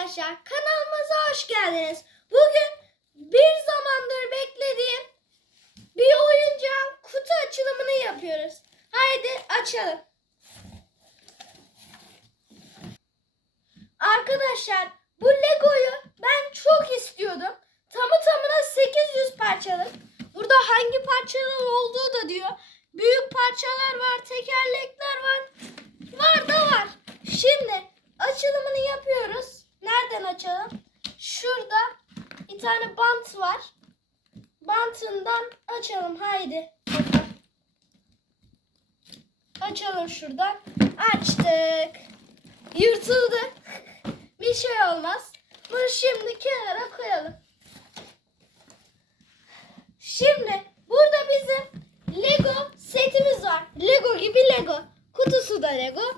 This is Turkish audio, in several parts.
arkadaşlar kanalımıza hoş geldiniz. Bugün bir zamandır beklediğim bir oyuncağın kutu açılımını yapıyoruz. Haydi açalım. Arkadaşlar bu Lego'yu ben çok istiyordum. Tamı tamına 800 parçalı. Burada hangi parçalar olduğu da diyor. Büyük parçalar var, tekerlekler var. Var da var. Şimdi açılımını yapıyoruz. Nereden açalım? Şurada bir tane bant var. Bantından açalım haydi. Açalım şuradan. Açtık. Yırtıldı. Bir şey olmaz. Bunu şimdi kenara koyalım. Şimdi burada bizim Lego setimiz var. Lego gibi Lego. Kutusu da Lego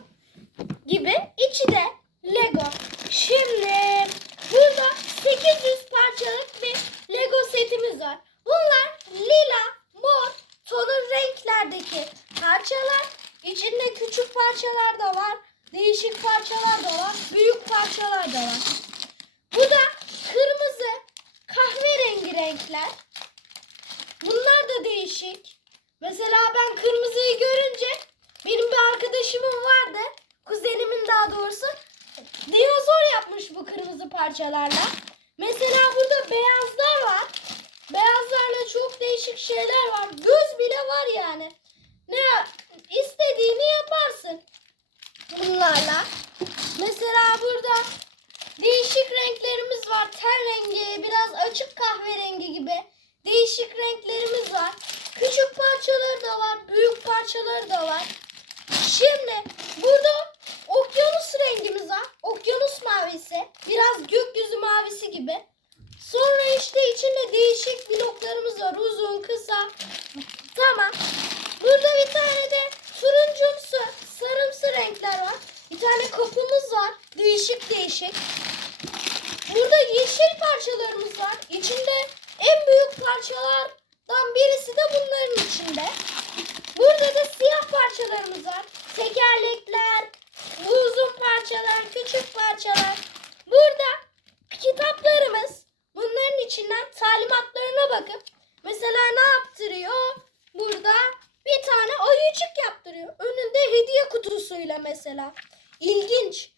gibi. içi de Lego. Şimdi burada 800 parçalık bir Lego setimiz var. Bunlar lila, mor, tonun renklerdeki parçalar. İçinde küçük parçalar da var. Değişik parçalar da var. Büyük parçalar da var. Bu da kırmızı, kahverengi renkler. Bunlar da değişik. Mesela ben kırmızıyı görünce benim bir arkadaşımın vardı. Kuzenimin daha doğrusu. Dinozor yapmış bu kırmızı parçalarla. Mesela burada beyazlar var. Beyazlarla çok değişik şeyler var. Göz Mesela burada değişik renklerimiz var. Ten rengi, biraz açık kahverengi gibi. Değişik renklerimiz var. Küçük parçaları da var, büyük parçaları da var. Şimdi burada okyanus rengimiz var. Okyanus mavisi. Biraz gökyüzü mavisi gibi. Sonra işte içinde değişik bloklarımız var. Uzun, kısa. Tamam. Burada bir tane de turuncumsu, sarımsı renkler var. Bir tane kapımız var. Değişik. Burada yeşil parçalarımız var. İçinde en büyük parçalardan birisi de bunların içinde. Burada da siyah parçalarımız var. Tekerlekler, uzun parçalar, küçük parçalar. Burada kitaplarımız. Bunların içinden talimatlarına bakıp mesela ne yaptırıyor? Burada bir tane ayıcık yaptırıyor. Önünde hediye kutusuyla mesela. İlginç.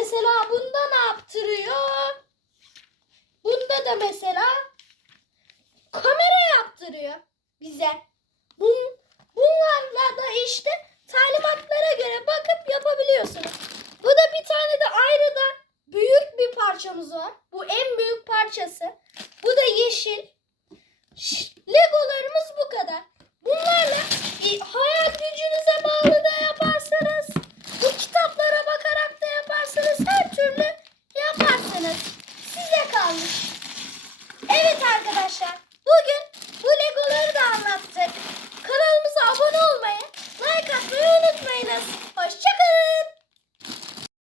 Mesela bunda ne yaptırıyor? Bunda da mesela Size kalmış. Evet arkadaşlar. Bugün